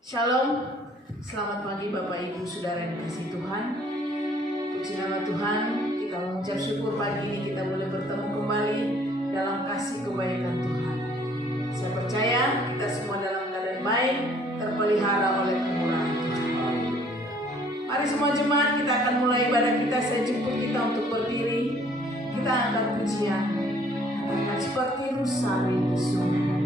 Shalom, selamat pagi Bapak Ibu Saudara yang dikasihi Tuhan. Puji nama Tuhan, kita mengucap syukur pagi ini kita boleh bertemu kembali dalam kasih kebaikan Tuhan. Saya percaya kita semua dalam keadaan baik, terpelihara oleh kemurahan Tuhan. Mari semua jemaat, kita akan mulai ibadah kita. Saya jemput kita untuk berdiri. Kita angkat pujian, katakan seperti rusa rindu sungai.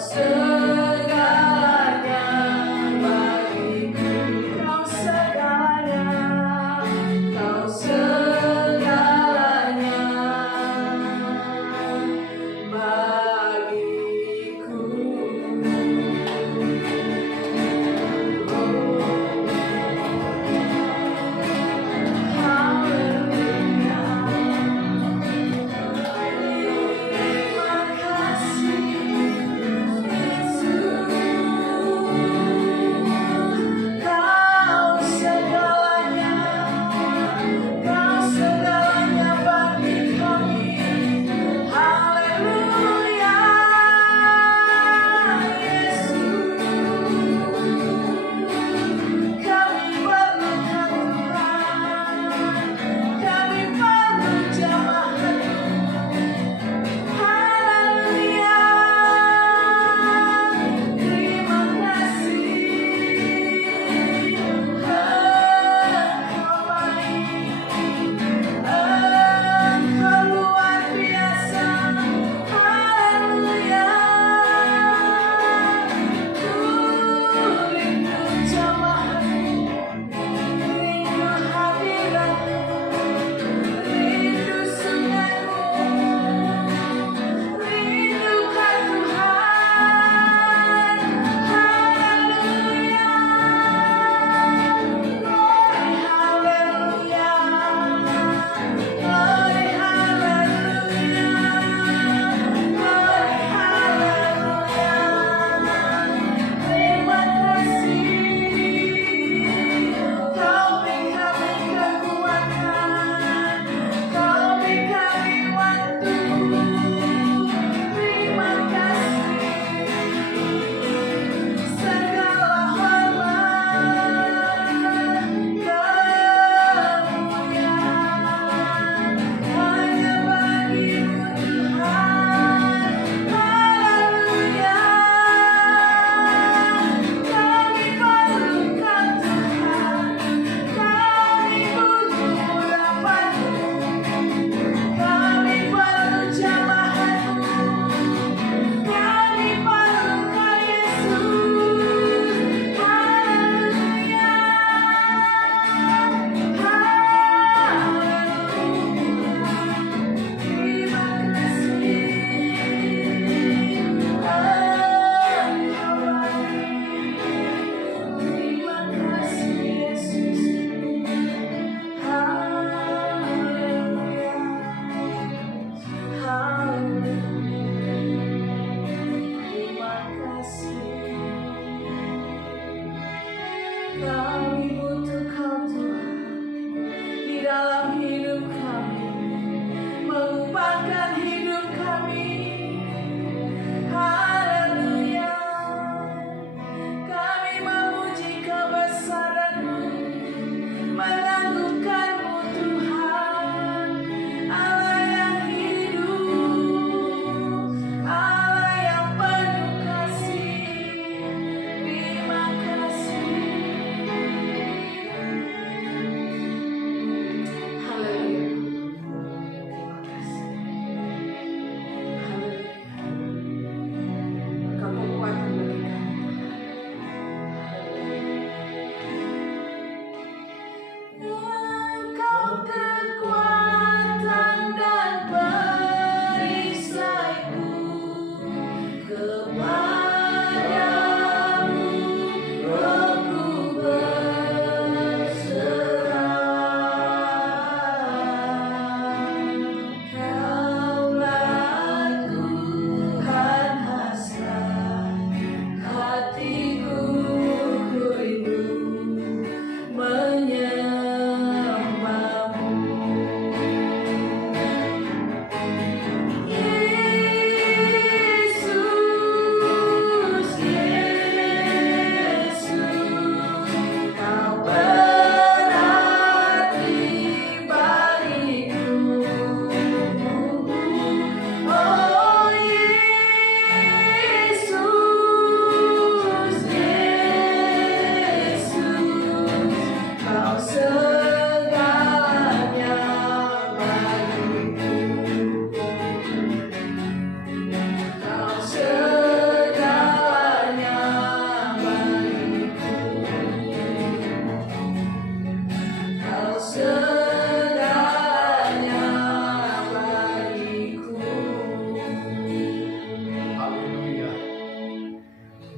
segalanya bagiku, kau segalanya, kau segalanya bagiku. Terima kasih.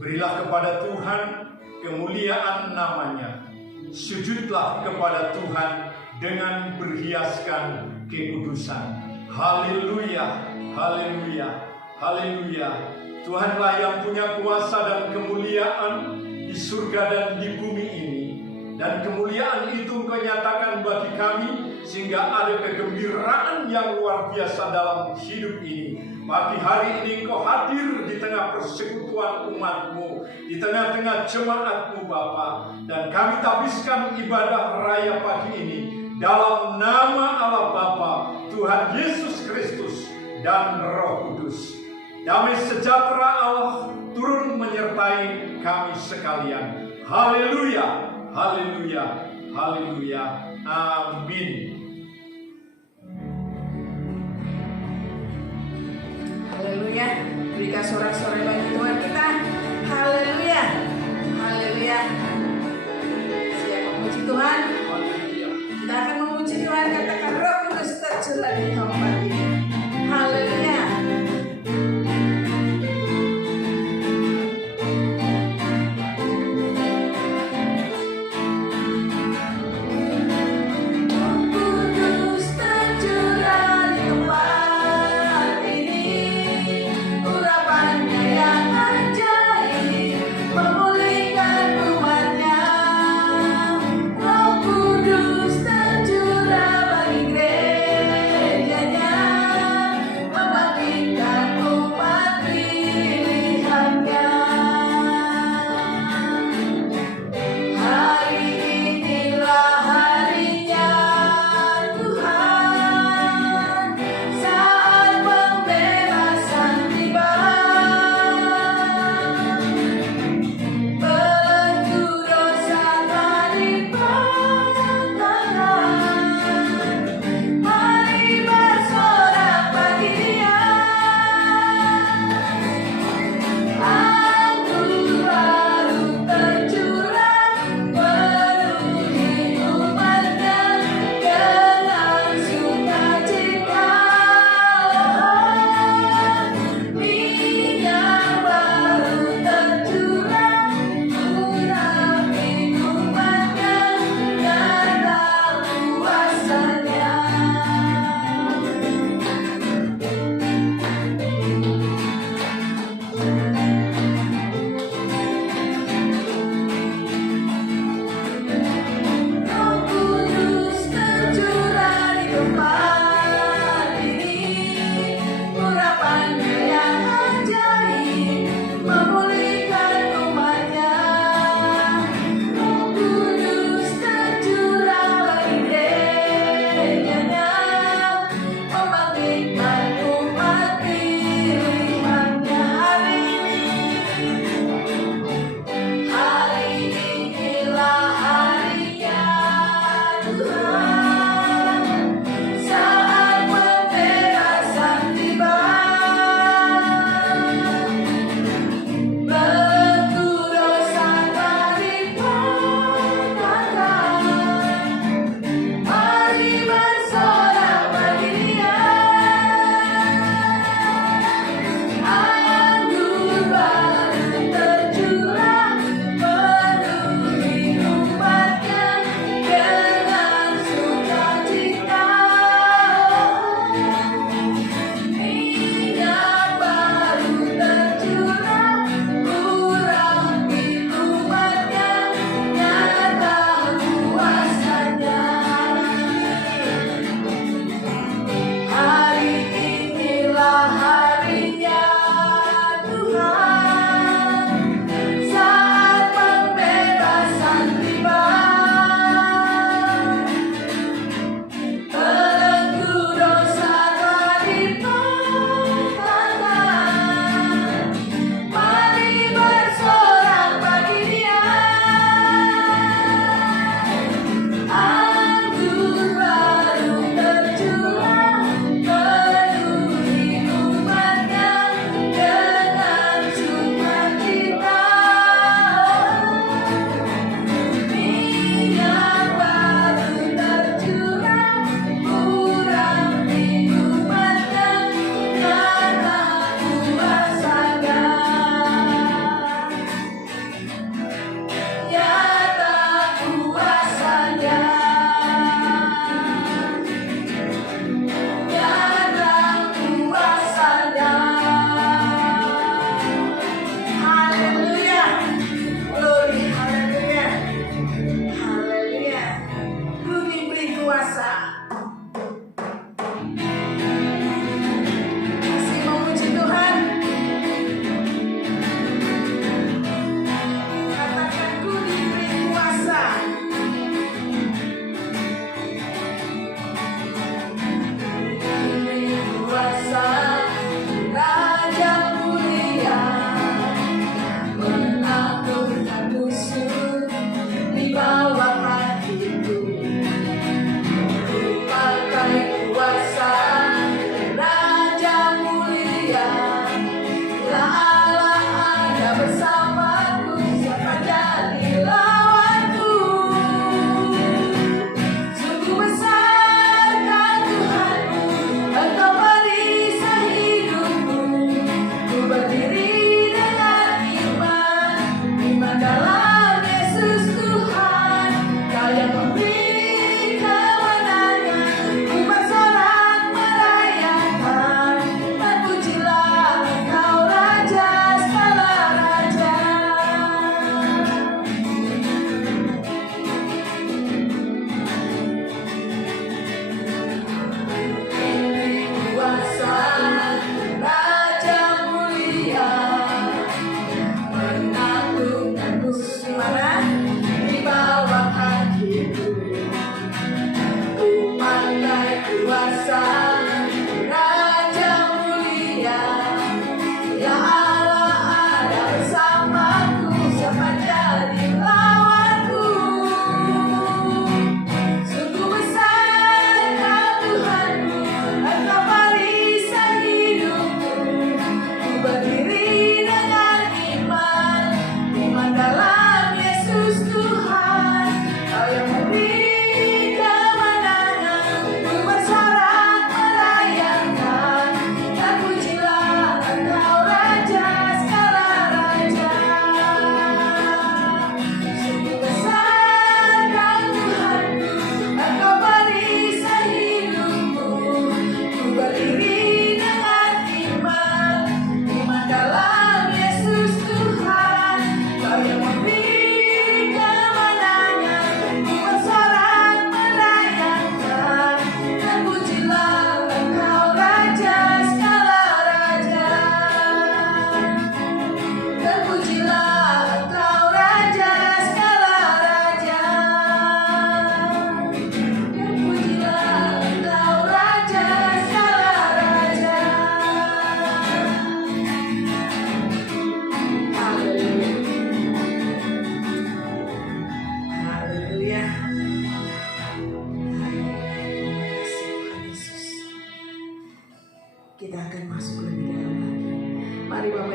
Berilah kepada Tuhan kemuliaan namanya. Sujudlah kepada Tuhan dengan berhiaskan kekudusan. Haleluya, haleluya, haleluya. Tuhanlah yang punya kuasa dan kemuliaan di surga dan di bumi ini. Dan kemuliaan itu Engkau nyatakan bagi kami, sehingga ada kegembiraan yang luar biasa dalam hidup ini. Pagi hari ini Engkau hadir di tengah persekutuan umat-Mu, di tengah-tengah jemaat-Mu Bapa. Dan kami tabiskan ibadah raya pagi ini dalam nama Allah Bapa, Tuhan Yesus Kristus, dan Roh Kudus. Damai sejahtera Allah turun menyertai kami sekalian. Haleluya, haleluya, haleluya, amin. Haleluya. Berikan sorak-sorai bagi Tuhan kita. Haleluya, haleluya. Siap memuji Tuhan. Kita akan memuji Tuhan. Katakan Roh Kudus tercurah di tempat ini. Haleluya. Urapannya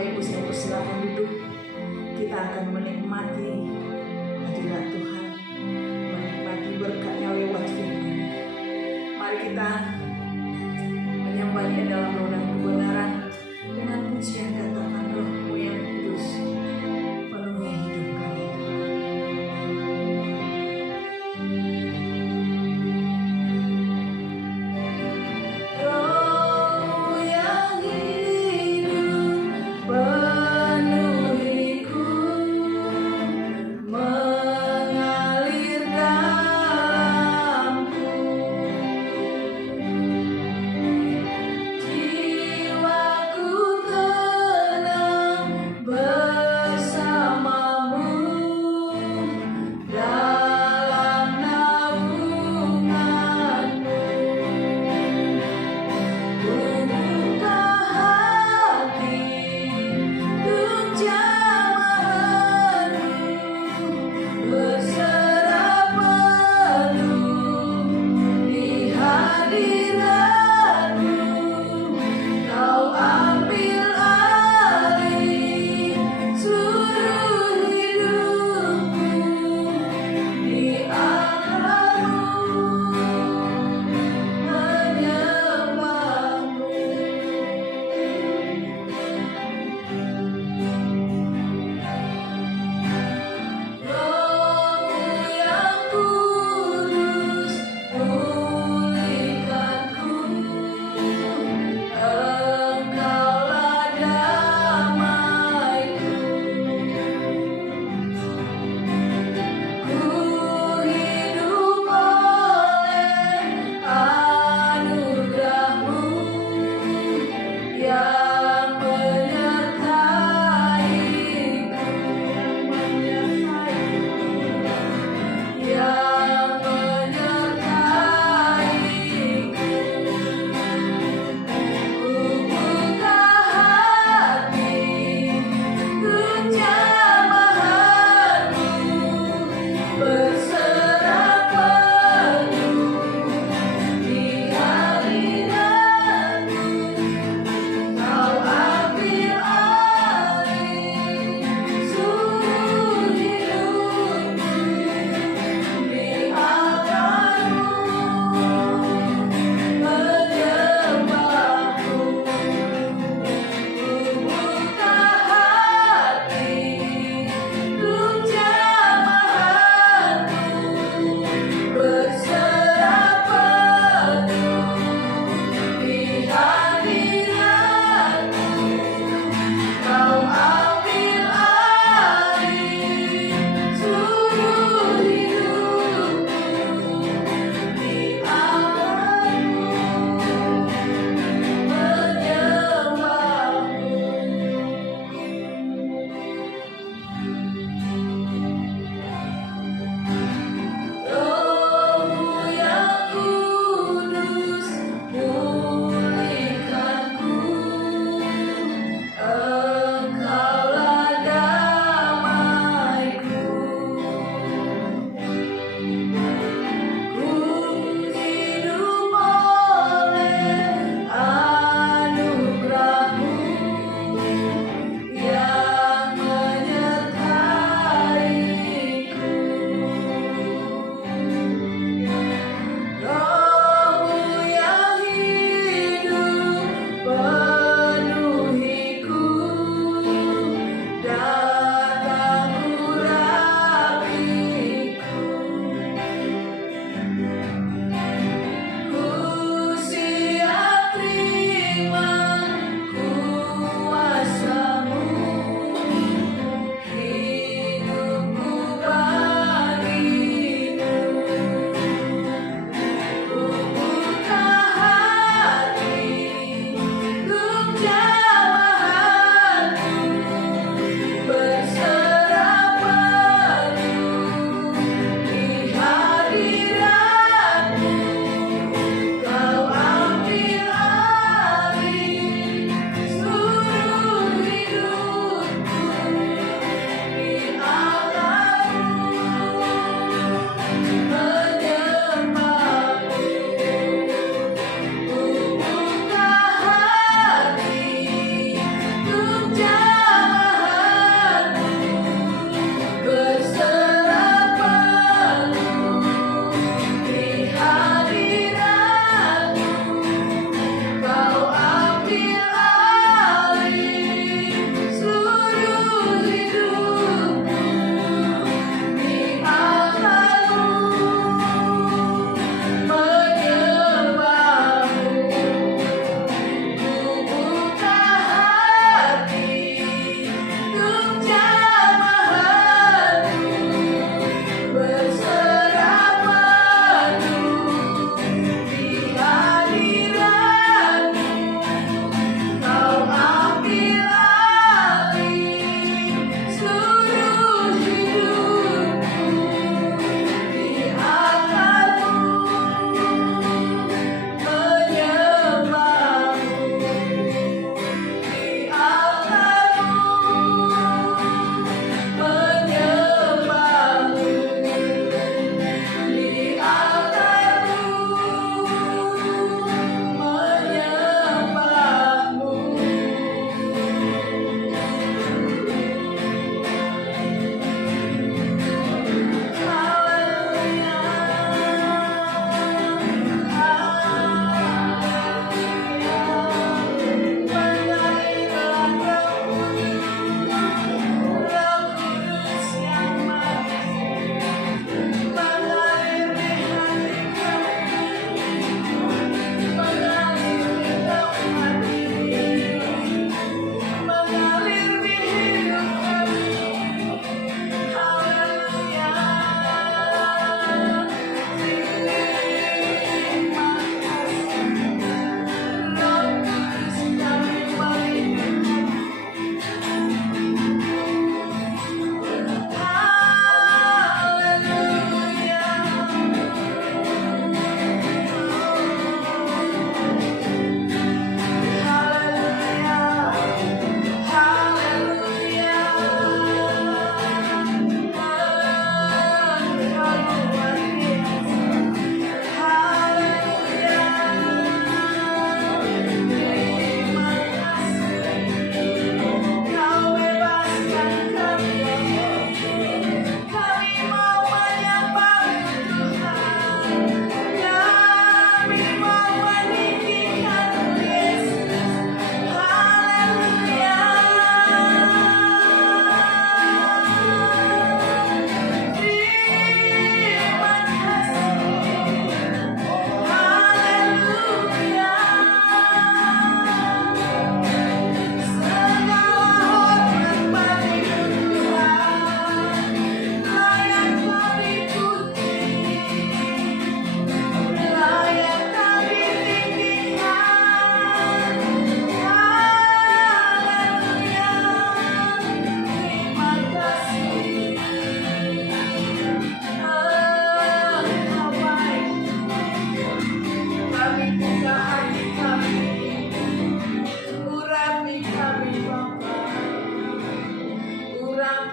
Ibu saya persilakan duduk. Kita akan menikmati hadirat Tuhan, menikmati berkat-Nya lewat firman. Mari kita menyembahnya dalam roh dan kebenaran dengan pujian katakan Roh-Mu yang kudus penuhi hidup kami. Roh yang hidup penuhiku, mengalir dalamku.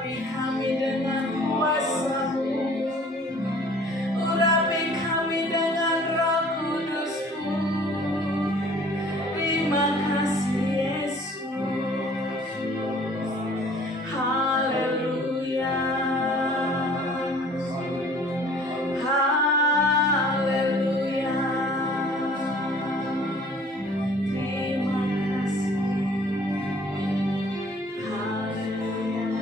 urapi kami dengan kuasa-Mu, urapi kami dengan Roh Kudus-Mu. Terima kasih Yesus. Haleluya. Haleluya. Terima kasih. Haleluya.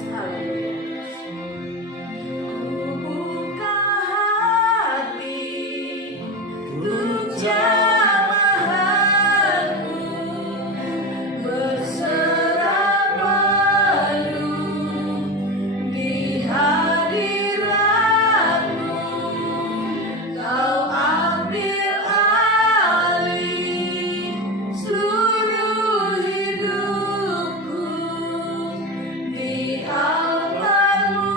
Haleluya. Ku buka hati untuk jamahan-Mu, berserah penuh di hadirat-Mu. Kau ambil alih seluruh hidupku di altar-Mu,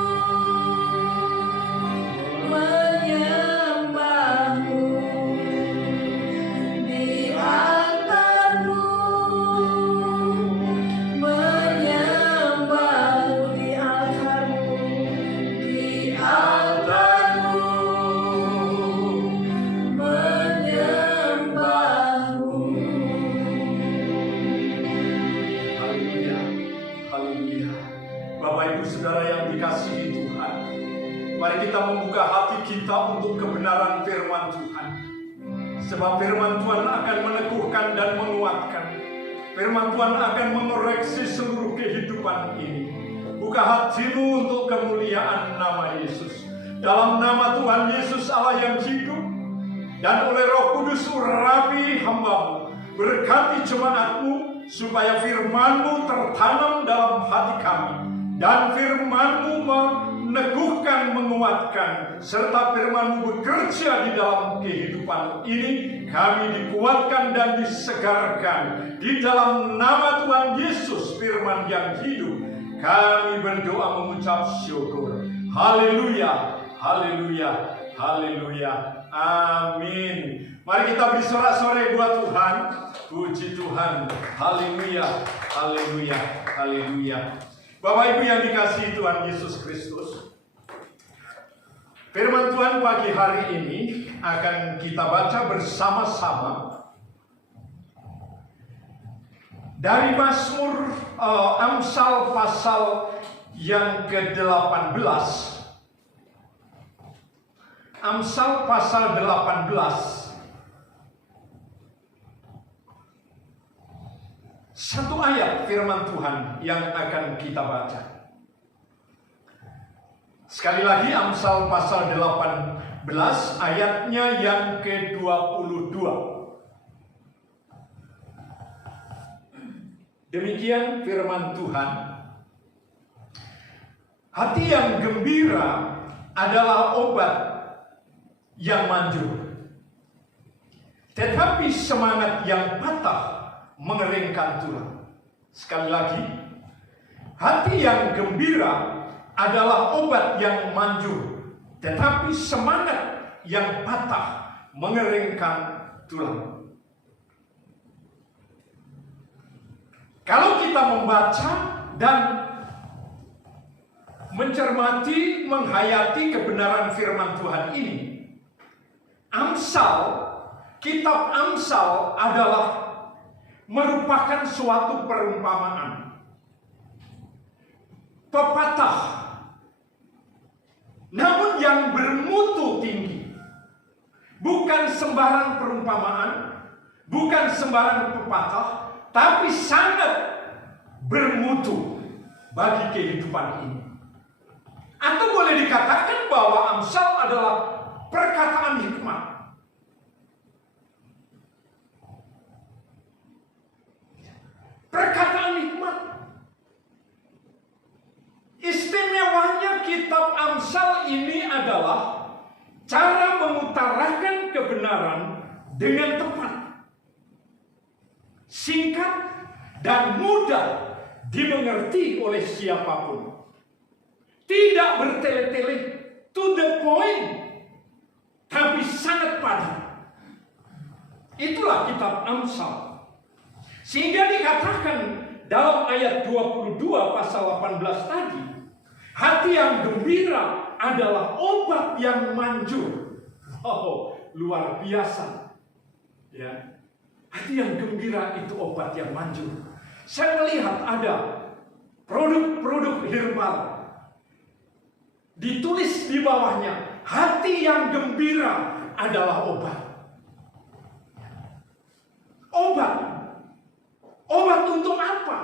menyembah-Mu di altar-Mu, menyembah-Mu di altar-Mu, di altar-Mu, menyembah-Mu. Haleluya, haleluya. Bapak Ibu Saudara yang dikasihi Tuhan, mari kita membuka hati kita untuk kebenaran firman Tuhan. Sebab firman Tuhan akan meneguhkan dan menguatkan. Firman Tuhan akan mengoreksi seluruh kehidupan ini. Buka hatimu untuk kemuliaan nama Yesus. Dalam nama Tuhan Yesus Allah yang hidup, dan oleh Roh Kudus urapi hamba-Mu, berkati jemaat-Mu, supaya firman-Mu tertanam dalam hati kami, dan firman-Mu meneguhkan, menguatkan, serta firman-Mu bekerja di dalam kehidupan ini. Kami dikuatkan dan disegarkan di dalam nama Tuhan Yesus, firman yang hidup. Kami berdoa mengucap syukur. Haleluya, haleluya, haleluya. Amin. Mari kita beri sorak-sorai buat Tuhan. Puji Tuhan. Haleluya, haleluya, haleluya. Bapak Ibu yang dikasihi Tuhan Yesus Kristus, firman Tuhan pagi hari ini akan kita baca bersama-sama dari Mazmur Amsal pasal yang ke-18. Amsal pasal 18. Satu ayat firman Tuhan yang akan kita baca. Sekali lagi Amsal pasal 18 ayatnya yang ke-22. Demikian firman Tuhan. Hati yang gembira adalah obat yang manjur, tetapi semangat yang patah mengeringkan tulang. Sekali lagi, hati yang gembira adalah obat yang manjur, tetapi semangat yang patah mengeringkan tulang. Kalau kita membaca dan mencermati, menghayati kebenaran firman Tuhan ini, Amsal, kitab Amsal adalah merupakan suatu perumpamaan, pepatah, namun yang bermutu tinggi. Bukan sembarang perumpamaan, bukan sembarang pepatah, tapi sangat bermutu bagi kehidupan ini. Atau boleh dikatakan bahwa Amsal adalah perkataan hikmat. Perkataan hikmat. Istimewanya kitab Amsal ini adalah cara mengutarakan kebenaran dengan tepat, singkat, dan mudah dimengerti oleh siapapun. Tidak bertele-tele, to the point, tapi sangat padat. Itulah kitab Amsal. Sehingga dikatakan dalam ayat 22 pasal 18 tadi, hati yang gembira adalah obat yang manjur. Oh, luar biasa. Ya. Hati yang gembira itu obat yang manjur. Saya melihat ada produk-produk herbal. Ditulis di bawahnya, hati yang gembira adalah obat. Obat. Obat untuk apa?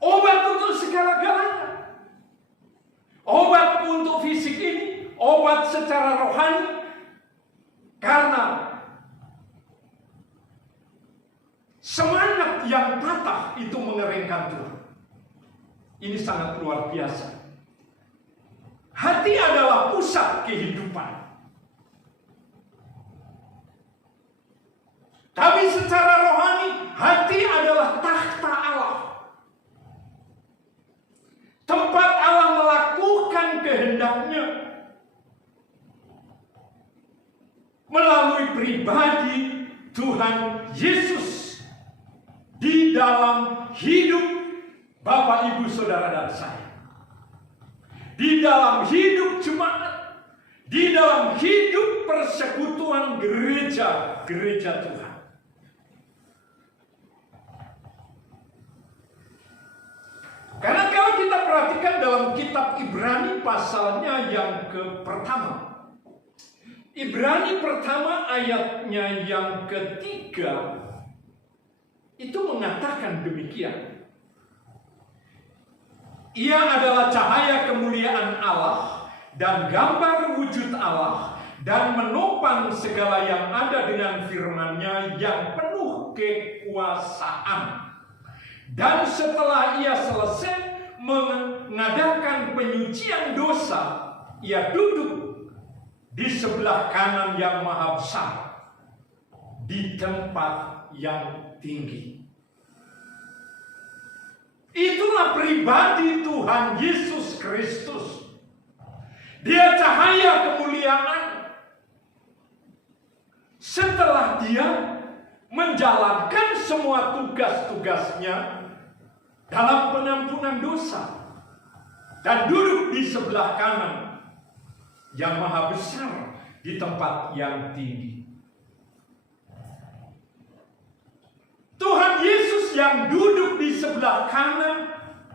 Obat untuk segala-galanya. Obat untuk fisik ini, obat secara rohani. Karena semangat yang patah itu mengeringkan Tuhan. Ini sangat luar biasa. Hati adalah pusat kehidupan. Tapi secara rohani, hati adalah takhta Allah. Tempat Allah melakukan kehendaknya. Melalui pribadi Tuhan Yesus. Di dalam hidup Bapak, Ibu, Saudara, dan saya. Di dalam hidup jemaat. Di dalam hidup persekutuan gereja Tuhan. Karena kalau kita perhatikan dalam kitab Ibrani pasalnya yang pertama. Ibrani pertama ayatnya yang ketiga itu mengatakan demikian. Ia adalah cahaya kemuliaan Allah dan gambar wujud Allah dan menopang segala yang ada dengan firman-Nya yang penuh kekuasaan. Dan setelah ia selesai mengadakan penyucian dosa, ia duduk di sebelah kanan yang maha besar, di tempat yang tinggi. Itulah pribadi Tuhan Yesus Kristus. Dia cahaya kemuliaan. Setelah dia menjalankan semua tugas-tugasnya dalam pengampunan dosa dan duduk di sebelah kanan yang maha besar di tempat yang tinggi. Tuhan Yesus yang duduk di sebelah kanan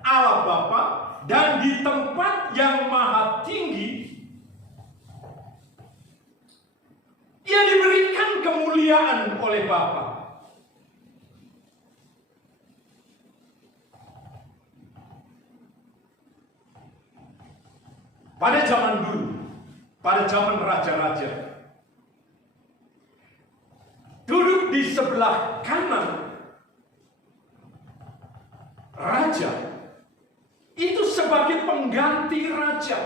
Allah Bapa dan di tempat yang maha tinggi, ia diberikan kemuliaan oleh Bapa. Pada zaman dulu, pada zaman raja-raja, duduk di sebelah kanan raja itu sebagai pengganti raja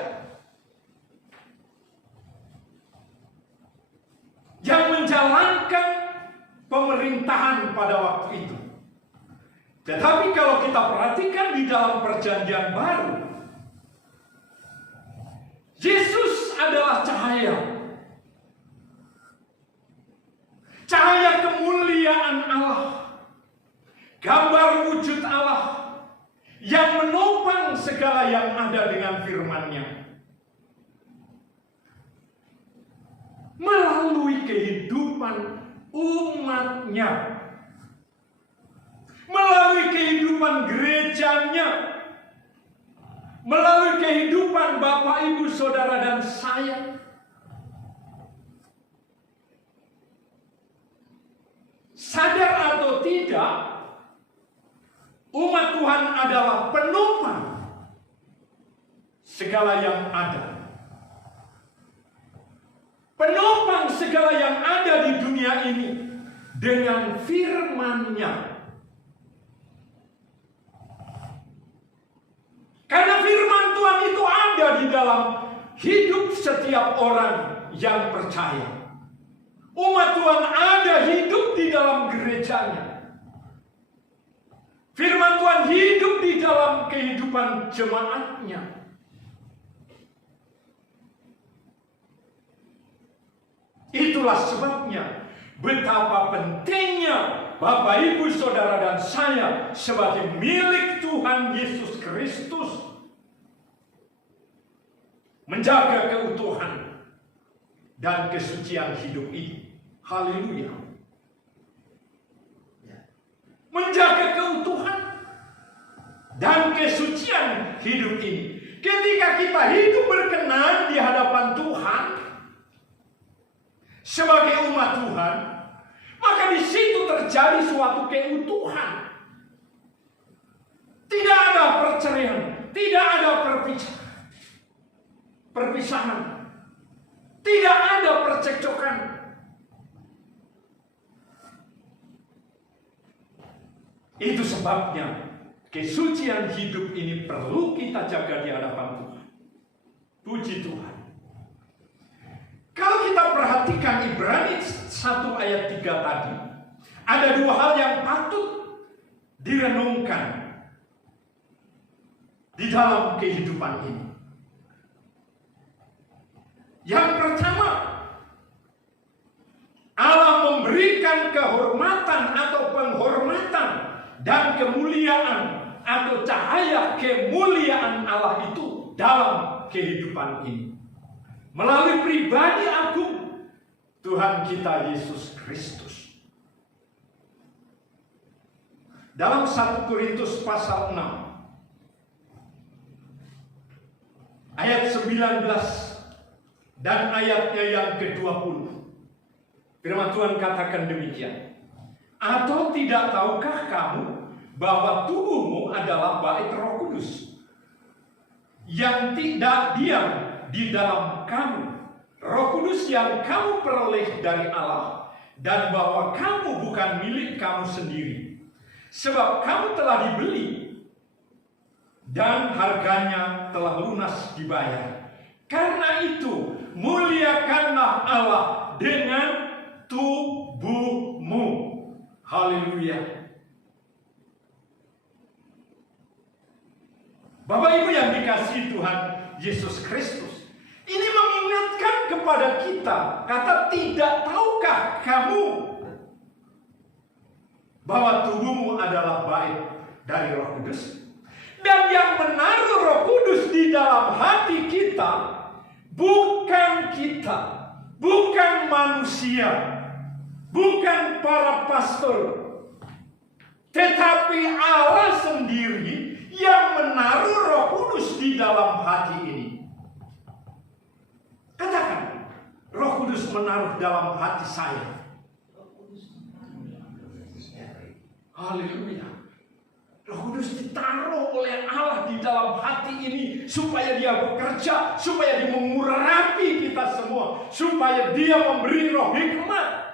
yang menjalankan pemerintahan pada waktu itu. Tetapi kalau kita perhatikan di dalam perjanjian baru, Yesus adalah cahaya. Cahaya kemuliaan Allah. Gambar wujud Allah yang menopang segala yang ada dengan firman-Nya. Melalui kehidupan umat-Nya. Melalui kehidupan gerejanya. Melalui kehidupan Bapak, Ibu, Saudara, dan saya. Sadar atau tidak, umat Tuhan adalah penopang segala yang ada. Penopang segala yang ada di dunia ini dengan firman-Nya. Karena firman Tuhan itu ada di dalam hidup setiap orang yang percaya. Umat Tuhan ada hidup di dalam gerejanya. Firman Tuhan hidup di dalam kehidupan jemaatnya. Itulah sebabnya betapa pentingnya Bapak, Ibu, Saudara, dan saya sebagai milik Tuhan Yesus Kristus menjaga keutuhan dan kesucian hidup ini. Haleluya. Menjaga keutuhan dan kesucian hidup ini. Ketika kita hidup berkenan di hadapan Tuhan sebagai umat Tuhan, maka di situ terjadi suatu keutuhan. Tidak ada perceraian, tidak ada perpisahan, tidak ada percekcokan. Itu sebabnya kesucian hidup ini perlu kita jaga di hadapan Tuhan. Puji Tuhan. Kalau kita perhatikan Ibrani 1 ayat 3 tadi, ada dua hal yang patut direnungkan di dalam kehidupan ini. Yang pertama, Allah memberikan kehormatan atau penghormatan dan kemuliaan atau cahaya kemuliaan Allah itu dalam kehidupan ini melalui pribadi agung Tuhan kita Yesus Kristus. Dalam 1 Korintus pasal 6 ayat 19 dan ayatnya yang ke-20, firman Tuhan katakan demikian. Atau tidak tahukah kamu bahwa tubuhmu adalah bait Roh Kudus yang tidak diam di dalam kamu, Roh Kudus yang kamu peroleh dari Allah, dan bahwa kamu bukan milik kamu sendiri, sebab kamu telah dibeli dan harganya telah lunas dibayar. Karena itu muliakanlah Allah dengan tubuhmu. Haleluya. Bapak Ibu yang dikasihi Tuhan Yesus Kristus, ini mengingatkan kepada kita, kata tidak tahukah kamu bahwa tubuhmu adalah bait dari Roh Kudus, dan yang menaruh Roh Kudus di dalam hati kita bukan kita, bukan manusia, bukan para pastor, tetapi Allah sendiri yang menaruh Roh Kudus di dalam hati ini. Katakan, Roh Kudus menaruh dalam hati saya. Haleluya. Roh Kudus ditaruh oleh Allah di dalam hati ini supaya dia bekerja, supaya dia mengurapi kita semua, supaya dia memberi roh hikmat.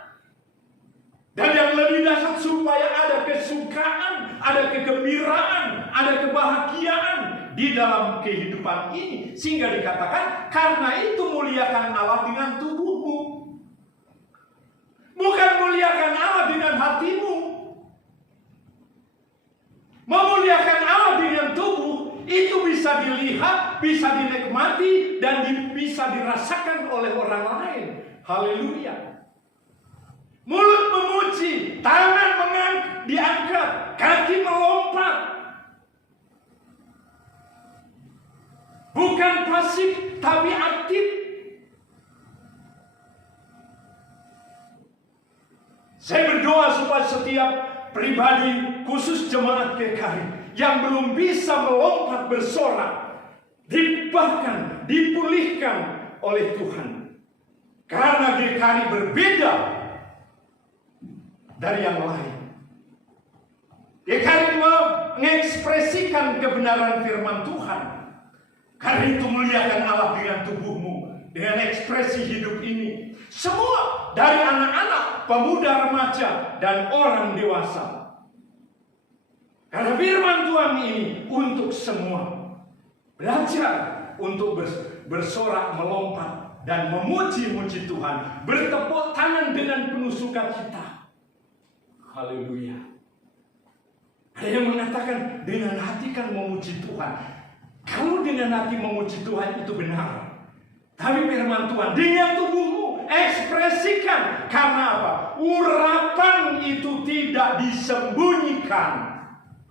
Dan yang lebih dahsyat, supaya ada kesukaan, ada kegembiraan, ada kebahagiaan di dalam kehidupan ini. Sehingga dikatakan, karena itu muliakan Allah dengan tubuhmu. Bukan muliakan Allah dengan hatimu. Memuliakan Allah dengan tubuh, itu bisa dilihat, bisa dinikmati, dan bisa dirasakan oleh orang lain. Haleluya. Mulut memuji, tangan diangkat, kaki melompat. Bukan pasif, tapi aktif. Saya berdoa supaya setiap pribadi, khusus jemaat GKI yang belum bisa melompat bersorak, dibahkan, dipulihkan oleh Tuhan. Karena GKI berbeda dari yang lain. GKI mengekspresikan kebenaran firman Tuhan. Karena itu muliakan Allah dengan tubuhmu, dengan ekspresi hidup ini. Semua, dari anak-anak, pemuda, remaja, dan orang dewasa. Karena firman Tuhan ini untuk semua. Belajar untuk bersorak, melompat, dan memuji-muji Tuhan. Bertepuk tangan dengan penuh sukacita. Haleluya. Ada yang mengatakan dengan hati kan memuji Tuhan. Kalau dengan hati memuji Tuhan itu benar. Tapi firman Tuhan, dengan tubuhmu ekspresikan. Karena apa? Urapan itu tidak disembunyikan.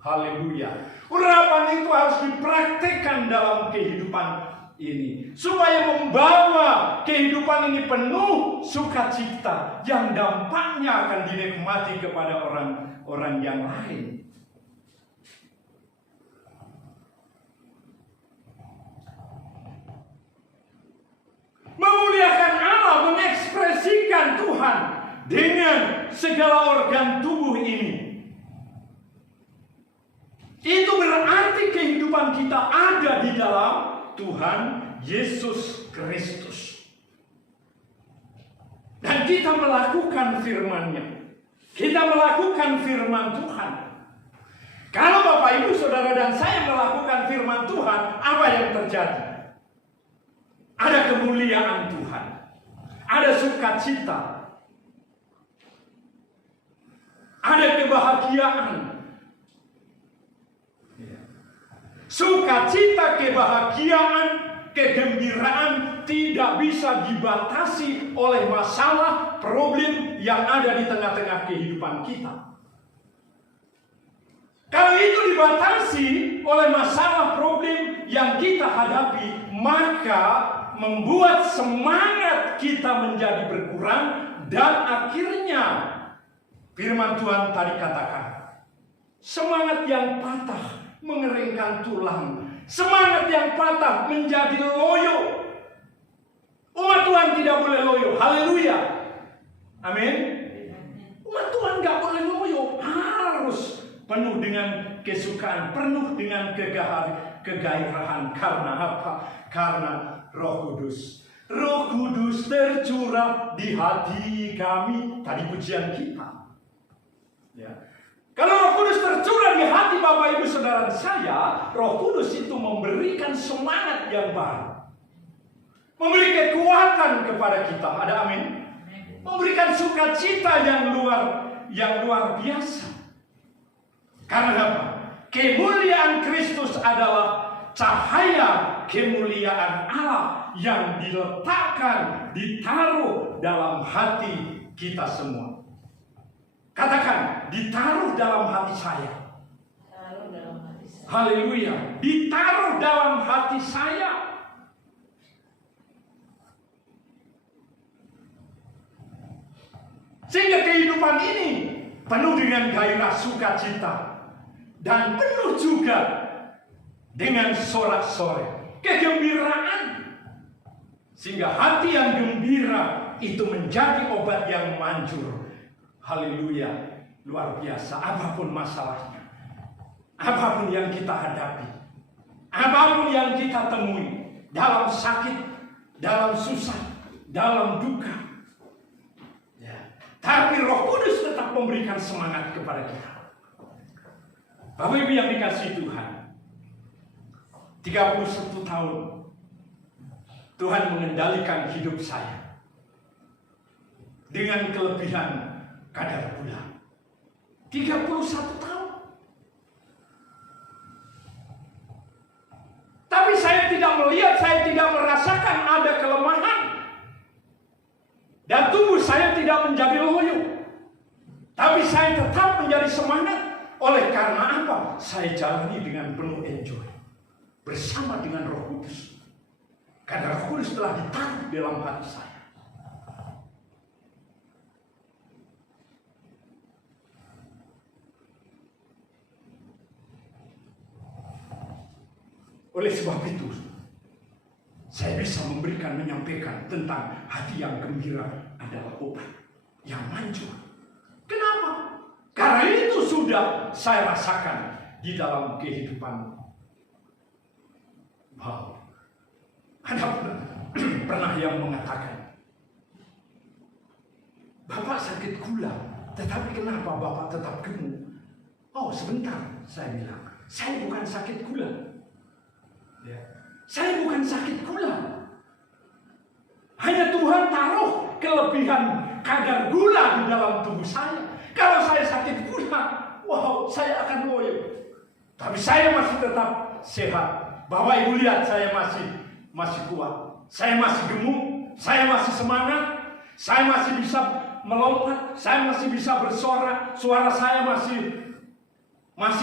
Haleluya. Urapan itu harus dipraktekkan dalam kehidupan ini, supaya membawa kehidupan ini penuh sukacita yang dampaknya akan dinikmati kepada orang-orang yang lain. Memuliakan Allah, mengekspresikan Tuhan dengan segala organ tubuh ini. Itu berarti kehidupan kita ada di dalam Tuhan Yesus Kristus. Dan kita melakukan firman-Nya. Kita melakukan firman Tuhan. Kalau Bapak, Ibu, Saudara, dan saya melakukan firman Tuhan, apa yang terjadi? Ada kemuliaan Tuhan. Ada sukacita. Ada kebahagiaan. Sukacita, kebahagiaan, kegembiraan tidak bisa dibatasi oleh masalah, problem yang ada di tengah-tengah kehidupan kita. Kalau itu dibatasi oleh masalah, problem yang kita hadapi, maka membuat semangat kita menjadi berkurang, dan akhirnya firman Tuhan tadi katakan, semangat yang patah mengeringkan tulang. Semangat yang patah menjadi loyo. Umat Tuhan tidak boleh loyo. Haleluya. Amin. Umat Tuhan gak boleh loyo. Harus penuh dengan kesukaan, penuh dengan kegairahan. Karena apa? Karena Roh Kudus. Roh Kudus tercurah di hati kami. Tadi pujian kita. Ya. Kalau Roh Kudus tercurah di hati Bapak, Ibu, Saudara saya, Roh Kudus itu memberikan semangat yang baru. Memberi kekuatan kepada kita. Ada amin? Memberikan sukacita yang luar biasa. Karena apa? Kemuliaan Kristus adalah cahaya kemuliaan Allah yang diletakkan, ditaruh dalam hati kita semua. Katakan, ditaruh dalam hati saya. Haleluya. Ditaruh dalam hati saya. Sehingga kehidupan ini penuh dengan gairah sukacita. Dan penuh juga dengan sorak-sorai, kegembiraan. Sehingga hati yang gembira itu menjadi obat yang manjur. Haleluya, luar biasa. Apapun masalahnya, apapun yang kita hadapi, apapun yang kita temui, dalam sakit, dalam susah, dalam duka, ya, tapi Roh Kudus tetap memberikan semangat kepada kita. Bapak Ibu yang dikasihi Tuhan, 31 tahun Tuhan mengendalikan hidup saya dengan kelebihan kadar gula. 31 tahun. Tapi saya tidak melihat, saya tidak merasakan ada kelemahan. Dan tubuh saya tidak menjadi loyo. Tapi saya tetap menjadi semangat. Oleh karena apa? Saya jalani dengan penuh enjoy. Bersama dengan Roh Kudus. Karena Roh Kudus telah ditaruh dalam hati saya. Oleh sebab itu, saya bisa menyampaikan tentang hati yang gembira adalah obat yang manjur. Kenapa? Karena itu sudah saya rasakan di dalam kehidupan. Wow. Ada pernah yang mengatakan, Bapak sakit gula, tetapi kenapa Bapak tetap gemuk? Oh, sebentar, saya bilang, saya bukan sakit gula. Ya. Saya bukan sakit gula. Hanya Tuhan taruh kelebihan kadar gula di dalam tubuh saya. Kalau saya sakit gula, wow, saya akan loyo. Tapi saya masih tetap sehat. Bapak Ibu lihat, saya masih kuat. Saya masih gemuk, saya masih semangat. Saya masih bisa melompat, saya masih bisa bersorak, suara saya masih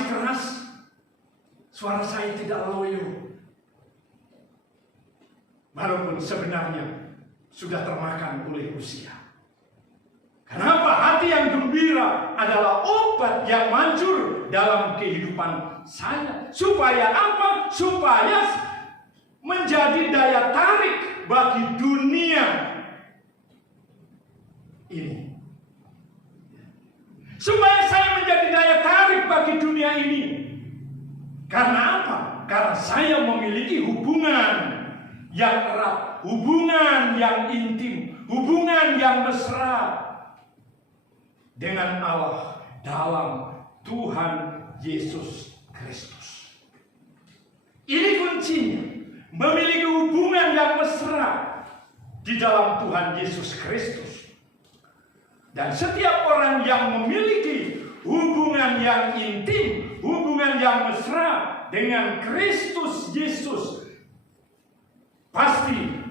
keras. Suara saya tidak loyo. Walaupun sebenarnya sudah termakan oleh usia. Kenapa? Hati yang gembira adalah obat yang manjur dalam kehidupan saya. Supaya apa? Supaya menjadi daya tarik bagi dunia ini. Supaya saya menjadi daya tarik bagi dunia ini. Karena apa? Karena saya memiliki hubungan yang erat, hubungan yang intim, hubungan yang mesra dengan Allah dalam Tuhan Yesus Kristus. Ini kuncinya, memiliki hubungan yang mesra di dalam Tuhan Yesus Kristus. Dan setiap orang yang memiliki hubungan yang intim, hubungan yang mesra dengan Kristus Yesus, pasti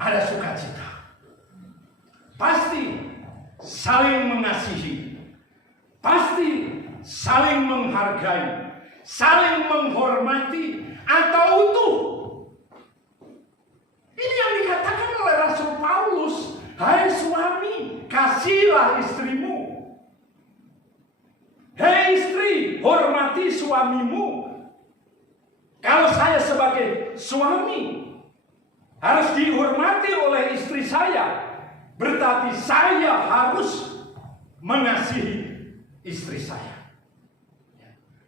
ada sukacita. Pasti saling mengasihi. Pasti saling menghargai. Saling menghormati atau utuh. Ini yang dikatakan oleh Rasul Paulus. Hai suami, kasihilah istrimu. Hei istri, hormati suamimu. Kalau saya sebagai suami harus dihormati oleh istri saya, berarti saya harus mengasihi istri saya.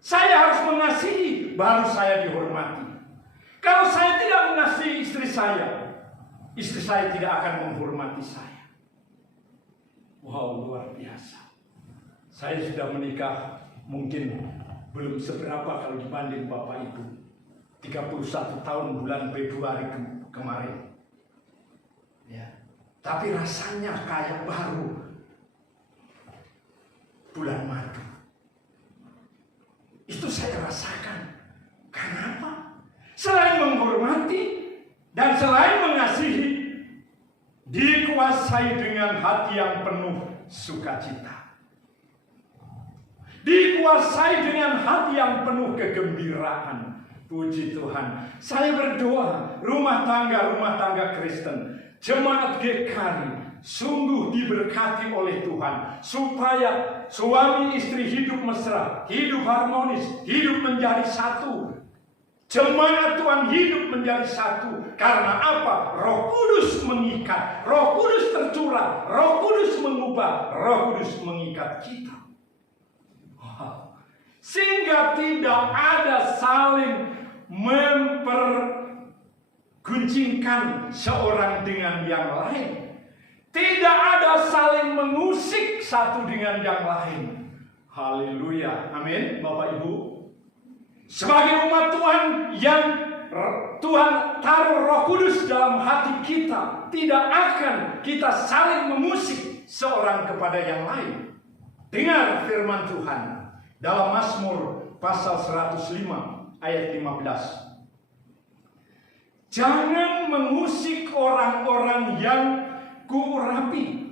Saya harus mengasihi, baru saya dihormati. Kalau saya tidak mengasihi istri saya tidak akan menghormati saya. Wow, luar biasa. Saya sudah menikah mungkin belum seberapa kalau dibanding Bapak Ibu. 31 tahun bulan Februari kemarin. Ya. Tapi rasanya kayak baru bulan madu. Itu saya rasakan. Kenapa? Selain menghormati dan selain mengasihi, dikuasai dengan hati yang penuh sukacita. Dikuasai dengan hati yang penuh kegembiraan. Puji Tuhan. Saya berdoa rumah tangga Kristen, jemaat GKRI sungguh diberkati oleh Tuhan, supaya suami istri hidup mesra, hidup harmonis, hidup menjadi satu. Jemaat Tuhan hidup menjadi satu. Karena apa? Roh Kudus mengikat, Roh Kudus tercurah, Roh Kudus mengubah, Roh Kudus mengikat kita. Wow. Sehingga tidak ada saling memperguncingkan seorang dengan yang lain. Tidak ada saling mengusik satu dengan yang lain. Haleluya. Amin, Bapak Ibu. Sebagai umat Tuhan yang Tuhan taruh Roh Kudus dalam hati kita, tidak akan kita saling mengusik seorang kepada yang lain. Dengar firman Tuhan dalam Mazmur pasal 105 ayat 15. Jangan mengusik orang-orang yang kuurapi,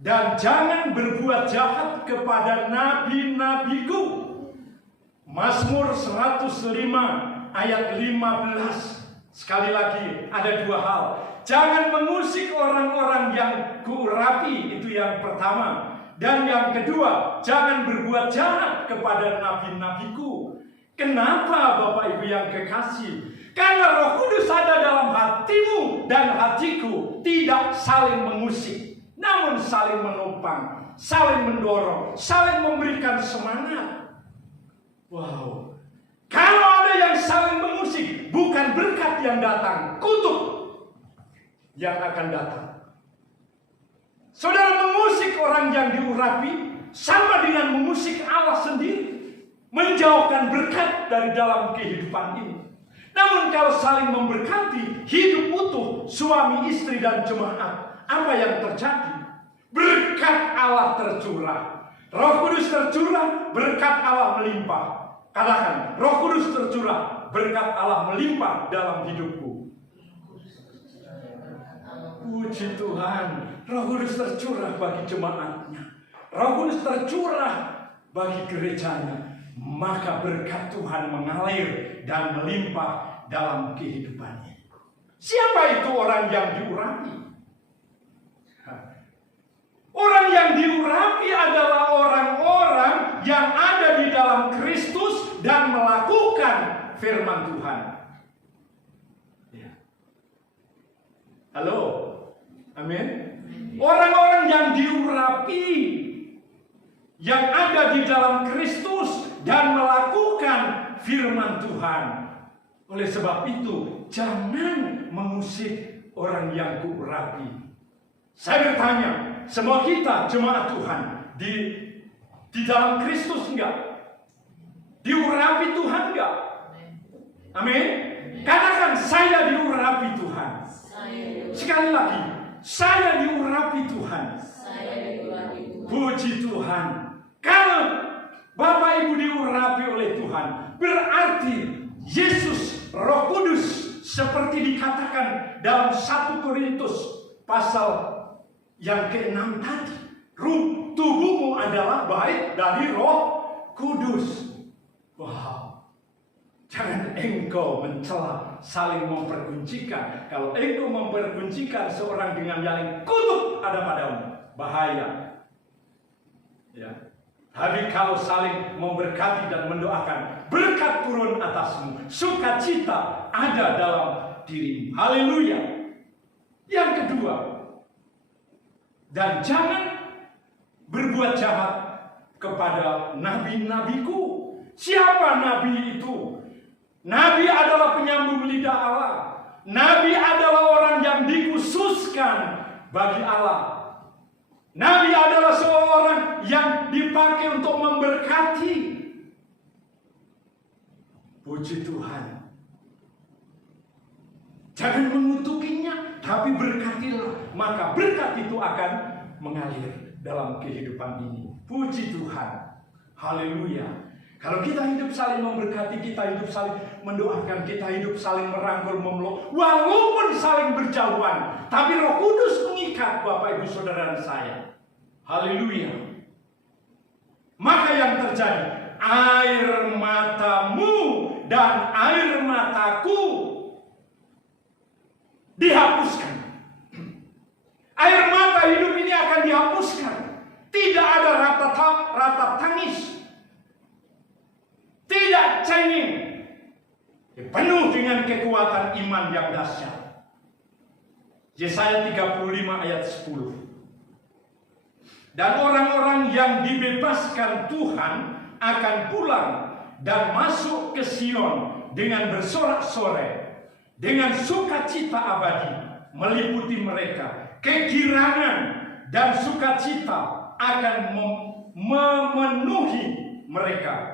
dan jangan berbuat jahat kepada nabi-nabiku. Mazmur 105 ayat 15. Sekali lagi, ada dua hal. Jangan mengusik orang-orang yang kuurapi, itu yang pertama. Dan yang kedua, jangan berbuat jahat kepada nabi-nabiku. Kenapa Bapak Ibu yang kekasih? Karena Roh Kudus ada dalam hatimu dan hatiku, tidak saling mengusik, namun saling menopang, saling mendorong, saling memberikan semangat. Wow. Kalau ada yang saling mengusik, bukan berkat yang datang, kutuk yang akan datang. Saudara mengusik orang yang diurapi sama dengan mengusik Allah sendiri, menjauhkan berkat dari dalam kehidupan ini. Namun kalau saling memberkati, hidup utuh suami, istri, dan jemaat, apa yang terjadi? Berkat Allah tercurah, Roh Kudus tercurah, berkat Allah melimpah. Katakan, Roh Kudus tercurah, berkat Allah melimpah dalam hidupku. Puji Tuhan, Roh Kudus tercurah bagi jemaatnya, Roh Kudus tercurah bagi gerejanya, maka berkat Tuhan mengalir dan melimpah dalam kehidupannya. Siapa itu orang yang diurapi? Orang yang diurapi adalah orang-orang yang ada di dalam Kristus dan melakukan firman Tuhan. Ya. Halo, amin. Orang-orang yang diurapi, yang ada di dalam Kristus dan melakukan firman Tuhan. Oleh sebab itu, jangan mengusik orang yang diurapi. Saya bertanya, semua kita jemaat Tuhan di dalam Kristus enggak? Diurapi Tuhan enggak? Amin. Katakan, saya diurapi Tuhan. Sekali lagi, saya diurapi Tuhan. Puji Tuhan. Kalau Bapak Ibu diurapi oleh Tuhan, berarti Yesus Roh Kudus seperti dikatakan dalam 1 Korintus pasal yang ke-6 tadi, tubuhmu adalah baik dari Roh Kudus. Wow. Jangan engkau mencela, saling memperkuncikan. Kalau engkau memperkuncikan seorang dengan yang kutuk ada padamu, bahaya. Ya. Tapi kalau saling memberkati dan mendoakan, berkat turun atasmu, sukacita ada dalam dirimu. Haleluya. Yang kedua, dan jangan berbuat jahat kepada nabi-nabiku. Siapa nabi itu? Nabi adalah penyambung lidah Allah. Nabi adalah orang yang dikhususkan bagi Allah. Nabi adalah seorang yang dipakai untuk memberkati. Puji Tuhan. Jangan mengutukinya, tapi berkatilah. Maka berkat itu akan mengalir dalam kehidupan ini. Puji Tuhan. Haleluya. Kalau kita hidup saling memberkati, kita hidup saling mendoakan, kita hidup saling merangkul, memeluk, walaupun saling berjauhan, tapi Roh Kudus mengikat Bapak Ibu Saudara saya. Haleluya. Maka yang terjadi, air matamu dan air mataku dihapuskan. Air mata hidup ini akan dihapuskan. Tidak ada rata tangis. Tidak cengeng. Penuh dengan kekuatan iman yang dahsyat. Yesaya 35 ayat 10. Dan orang-orang yang dibebaskan Tuhan akan pulang dan masuk ke Sion dengan bersorak-sorai, dengan sukacita abadi meliputi mereka. Kegirangan dan sukacita akan memenuhi mereka.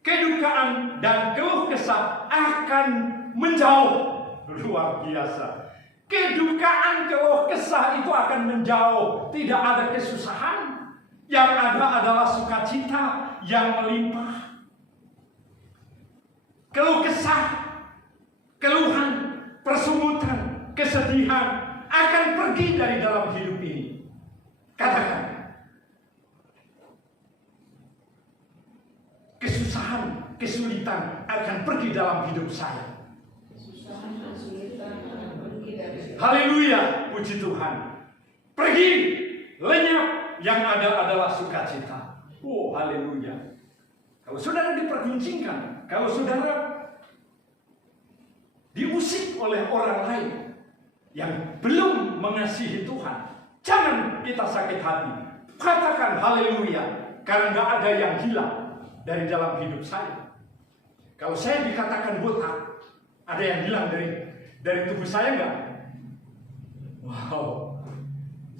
Kedukaan dan keluh kesah akan menjauh. Luar biasa. Kedukaan, keluh kesah itu akan menjauh. Tidak ada kesusahan. Yang ada adalah sukacita yang melimpah. Keluh kesah, keluhan, persungutan, kesedihan akan pergi dari dalam hidup ini. Katakan. Kesusahan, kesulitan akan pergi dalam hidup saya. Kesusahan, kesulitan akan pergi dari hidup. Haleluya, puji Tuhan. Pergi, lenyap, yang ada adalah sukacita. Oh, haleluya. Kalau saudara diperguncingkan, kalau saudara diusik oleh orang lain yang belum mengasihi Tuhan, jangan kita sakit hati. Katakan haleluya, karena gak ada yang hilang dari dalam hidup saya. Kalau saya dikatakan botak, ada yang hilang dari tubuh saya enggak? Wow.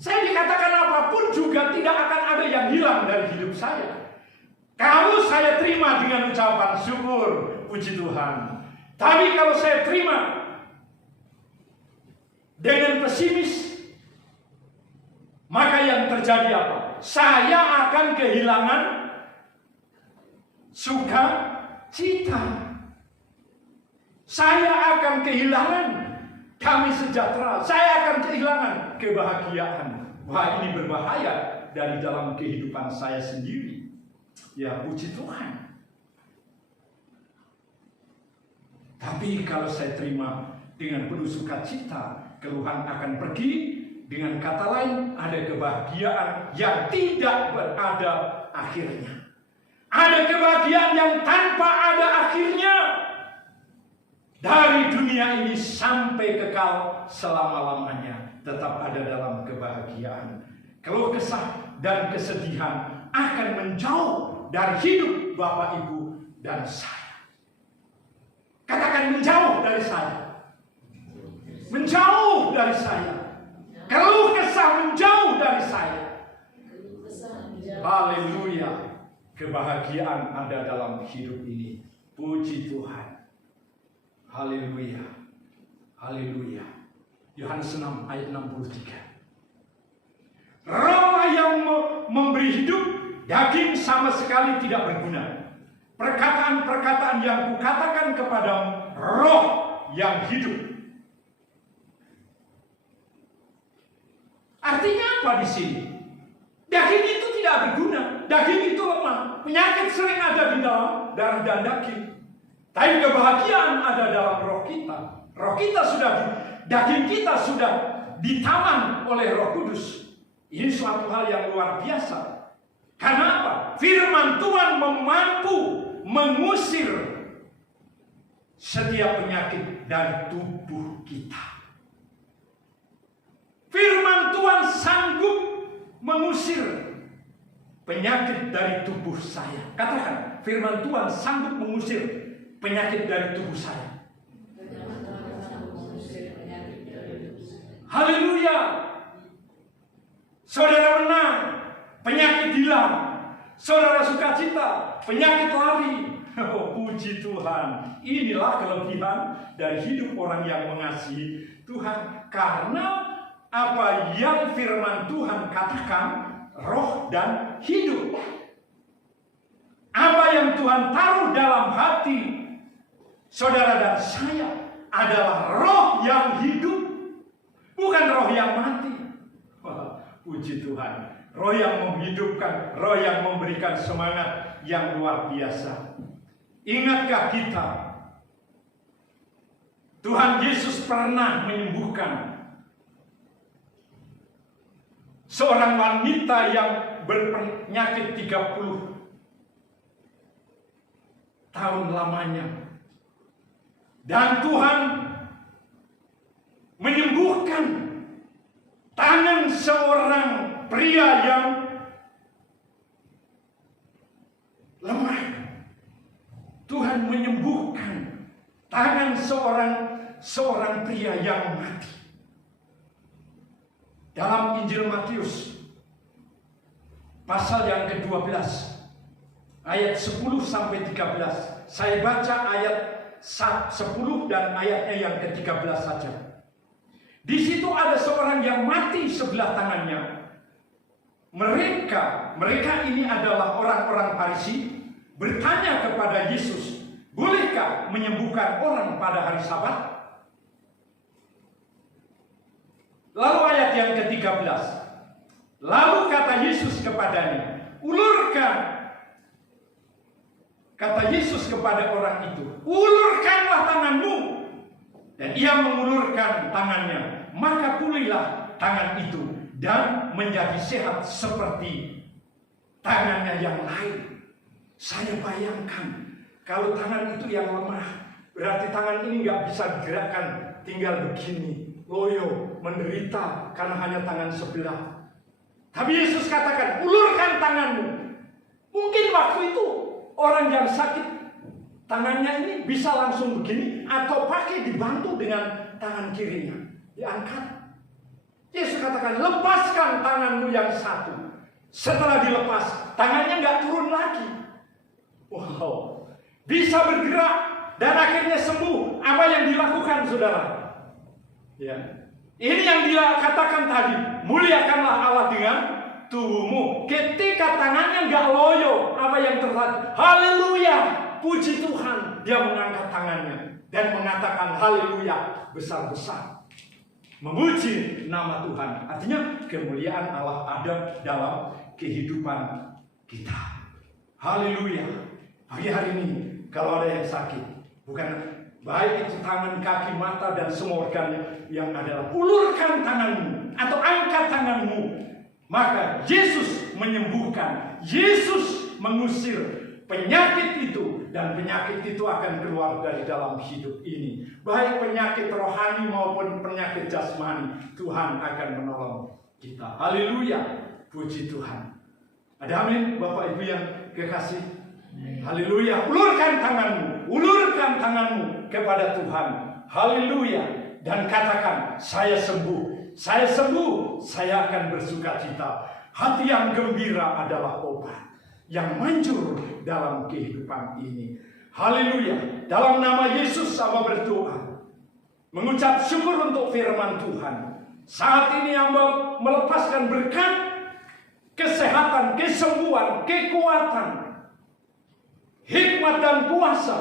Saya dikatakan apapun juga tidak akan ada yang hilang dari hidup saya. Kalau saya terima dengan ucapan syukur, puji Tuhan. Tapi kalau saya terima dengan pesimis, maka yang terjadi apa? Saya akan kehilangan sukacita. Saya akan kehilangan damai sejahtera, saya akan kehilangan kebahagiaan. Wah, ini berbahaya dari dalam kehidupan saya sendiri. Ya, puji Tuhan. Tapi kalau saya terima dengan penuh sukacita, keluhan akan pergi. Dengan kata lain, ada kebahagiaan yang tidak berada akhirnya. Ada kebahagiaan yang tanpa ada akhirnya. Dari dunia ini sampai kekal selama-lamanya, tetap ada dalam kebahagiaan. Keluh kesah dan kesedihan akan menjauh dari hidup Bapak, Ibu, dan saya. Katakan menjauh dari saya. Menjauh dari saya. Keluh kesah menjauh dari saya. Haleluya. Kebahagiaan ada dalam hidup ini. Puji Tuhan. Haleluya. Haleluya. Yohanes 6 ayat 63. Roh yang memberi hidup, daging sama sekali tidak berguna. Perkataan-perkataan yang kukatakan kepadamu, roh yang hidup. Artinya apa di sini? Daging itu tidak berguna, daging itu lemah, penyakit sering ada di dalam darah dan daging. Tapi kebahagiaan ada dalam roh kita. Roh kita sudah, daging kita sudah ditawan oleh Roh Kudus. Ini suatu hal yang luar biasa. Karena apa? Firman Tuhan mampu mengusir setiap penyakit dari tubuh kita. Firman Tuhan sanggup mengusir penyakit dari tubuh saya. Katakan, firman Tuhan sanggup mengusir penyakit dari tubuh saya. Haleluya. Saudara menang, penyakit hilang. Saudara sukacita, penyakit lari. Oh, puji Tuhan. Inilah kelebihan dari hidup orang yang mengasihi Tuhan. Karena apa yang firman Tuhan katakan, roh dan hidup. Apa yang Tuhan taruh dalam hati saudara dan saya adalah roh yang hidup, bukan roh yang mati. Wah, puji Tuhan. Roh yang menghidupkan, roh yang memberikan semangat yang luar biasa. Ingatkah kita, Tuhan Yesus pernah menyembuhkan seorang wanita yang berpenyakit 30 tahun lamanya. Dan Tuhan menyembuhkan tangan seorang pria yang lemah. Tuhan menyembuhkan tangan seorang pria yang mati. Dalam Injil Matius pasal yang ke-12 ayat 10 sampai 13. Saya baca ayat 10 dan ayatnya yang ke-13 saja. Di situ ada seorang yang mati sebelah tangannya. Mereka ini adalah orang-orang Farisi, bertanya kepada Yesus, bolehkah menyembuhkan orang pada hari Sabat? Lalu ayat yang ke-13. Lalu kata Yesus kepadanya, ulurkan. Kata Yesus kepada orang itu, ulurkanlah tanganmu. Dan ia mengulurkan tangannya. Maka pulihlah tangan itu dan menjadi sehat seperti tangannya yang lain. Saya bayangkan kalau tangan itu yang lemah, berarti tangan ini nggak bisa digerakkan, tinggal begini, loyo, menderita karena hanya tangan sebelah. Tapi Yesus katakan, ulurkan tanganmu. Mungkin waktu itu orang yang sakit tangannya ini bisa langsung begini atau pakai dibantu dengan tangan kirinya, diangkat. Yesus katakan, lepaskan tanganmu yang satu. Setelah dilepas, tangannya nggak turun lagi. Wow, bisa bergerak dan akhirnya sembuh. Apa yang dilakukan, saudara? Ya, ini yang dia katakan tadi. Muliakanlah Allah dengan tubuhmu. Ketika tangannya nggak loyo, apa yang terjadi? Haleluya, puji Tuhan. Dia mengangkat tangannya dan mengatakan haleluya besar-besar. memuji nama Tuhan. Artinya kemuliaan Allah ada dalam kehidupan kita. Haleluya. Pagi hari ini kalau ada yang sakit, bukan baik itu tangan, kaki, mata, dan semua organnya yang adalah, ulurkan tanganmu atau angkat tanganmu. Maka Yesus menyembuhkan, Yesus mengusir penyakit itu, dan penyakit itu akan keluar dari dalam hidup ini. Baik penyakit rohani maupun penyakit jasmani, Tuhan akan menolong kita. Haleluya. Puji Tuhan. Ada amin Bapak Ibu yang kekasih? Haleluya. Ulurkan tanganmu kepada Tuhan. Haleluya. Dan katakan, saya sembuh, saya sembuh, saya akan bersukacita. Hati yang gembira adalah obat yang manjur dalam kehidupan ini. Haleluya. Dalam nama Yesus sama berdoa, mengucap syukur untuk firman Tuhan. Saat ini hamba melepaskan berkat, kesehatan, kesembuhan, kekuatan, hikmat dan kuasa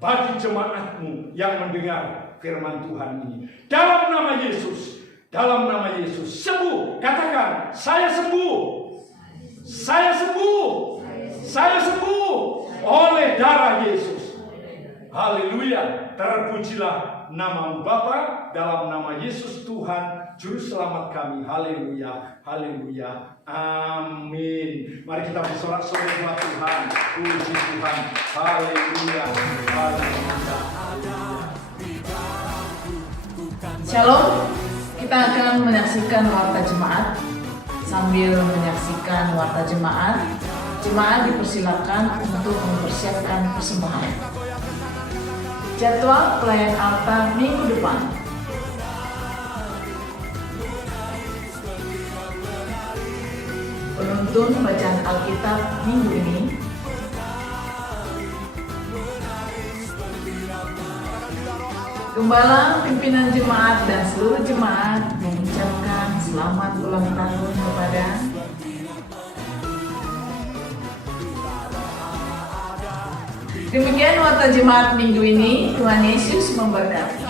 bagi jemaatmu yang mendengar firman Tuhan ini. Dalam nama Yesus, dalam nama Yesus, sembuh. Katakan, saya sembuh. Saya sembuh. Saya sembuh oleh darah Yesus. Haleluya. Terpujilah namamu Bapa, dalam nama Yesus Tuhan Juru Selamat kami. Haleluya. Haleluya. Amin. Mari kita bersorak-sorai buat Tuhan. Puji Tuhan. Haleluya. Haleluya. Shalom. Kita akan menyaksikan warta jemaat. Sambil menyaksikan warta jemaat, jemaat dipersilakan untuk mempersiapkan persembahan. Jadwal pelayan altar minggu depan. Penuntun bacaan Alkitab minggu ini. Gembala, pimpinan jemaat, dan seluruh jemaat mengucapkan selamat ulang tahun kepada Demikian warta jemaat minggu ini. Tuhan Yesus memberkati.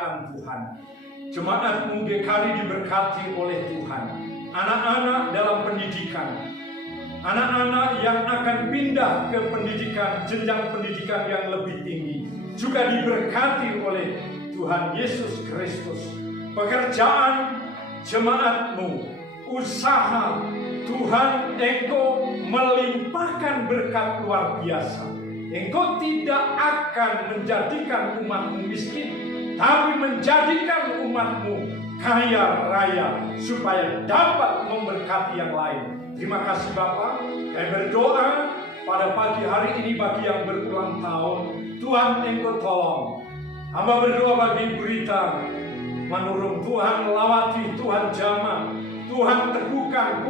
kemuliaan Tuhan. Jemaatmu GKRI diberkati oleh Tuhan. Anak-anak dalam pendidikan, anak-anak yang akan pindah ke pendidikan, jenjang pendidikan yang lebih tinggi, juga diberkati oleh Tuhan Yesus Kristus. Pekerjaan jemaatmu, usaha, Tuhan Engkau melimpahkan berkat luar biasa. Engkau tidak akan menjadikan umatmu miskin, tapi menjadikan umatmu kaya raya supaya dapat memberkati yang lain. Terima kasih Bapak. Kami berdoa pada pagi hari ini bagi yang berulang tahun, Tuhan Engkau tolong. Hamba berdoa bagi Ibu Rita Manurung, Tuhan lawati, Tuhan jamah, Tuhan teguhkan,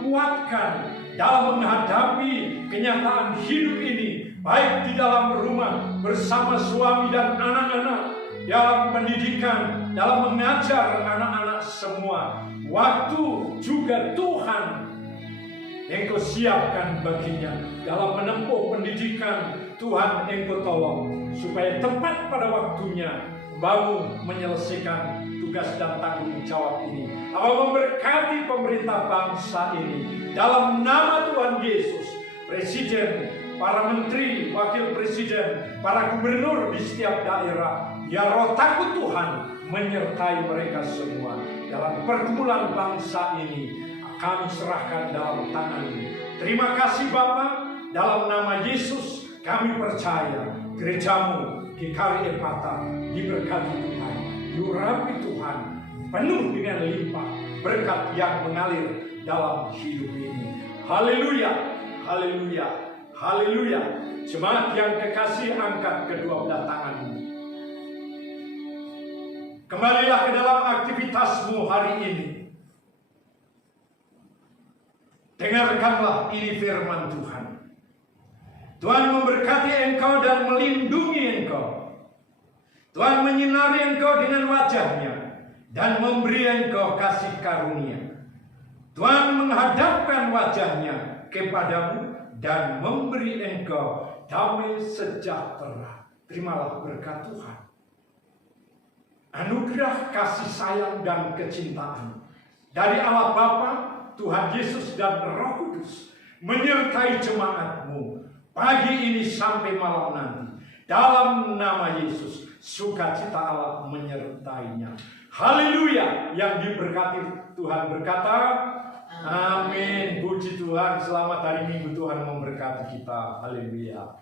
kuatkan dalam menghadapi kenyataan hidup ini, baik di dalam rumah bersama suami dan anak-anak, dalam pendidikan, dalam mengajar anak-anak semua. Waktu juga Tuhan Engkau siapkan baginya dalam menempuh pendidikan. Tuhan Engkau tolong supaya tepat pada waktunya baru menyelesaikan tugas dan tanggung jawab ini. Allah memberkati pemerintah bangsa ini dalam nama Tuhan Yesus. Presiden, para menteri, wakil presiden, para gubernur di setiap daerah, ya roh takut Tuhan menyertai mereka semua. Dalam pergumulan bangsa ini kami serahkan dalam tangan-Mu. Terima kasih Bapa. Dalam nama Yesus kami percaya gereja-Mu GKRI Ephatha diberkati Tuhan, diurapi Tuhan, penuh dengan limpah berkat yang mengalir dalam hidup ini. Haleluya, haleluya, haleluya. Jemaat yang kekasih, angkat kedua belah tanganmu. Kembalilah ke dalam aktivitasmu hari ini. Dengarkanlah ini firman Tuhan. Tuhan memberkati engkau dan melindungi engkau. Tuhan menyinari engkau dengan wajah-Nya dan memberi engkau kasih karunia. Tuhan menghadapkan wajah-Nya kepadamu dan memberi engkau damai sejahtera. Terimalah berkat Tuhan. Anugerah kasih sayang dan kecintaan dari Allah Bapa, Tuhan Yesus dan Roh Kudus menyertai jemaatmu pagi ini sampai malam nanti. Dalam nama Yesus, sukacita Allah menyertainya. Haleluya. Yang diberkati Tuhan berkata, amin. Puji Tuhan. Selamat hari Minggu, Tuhan memberkati kita. Haleluya.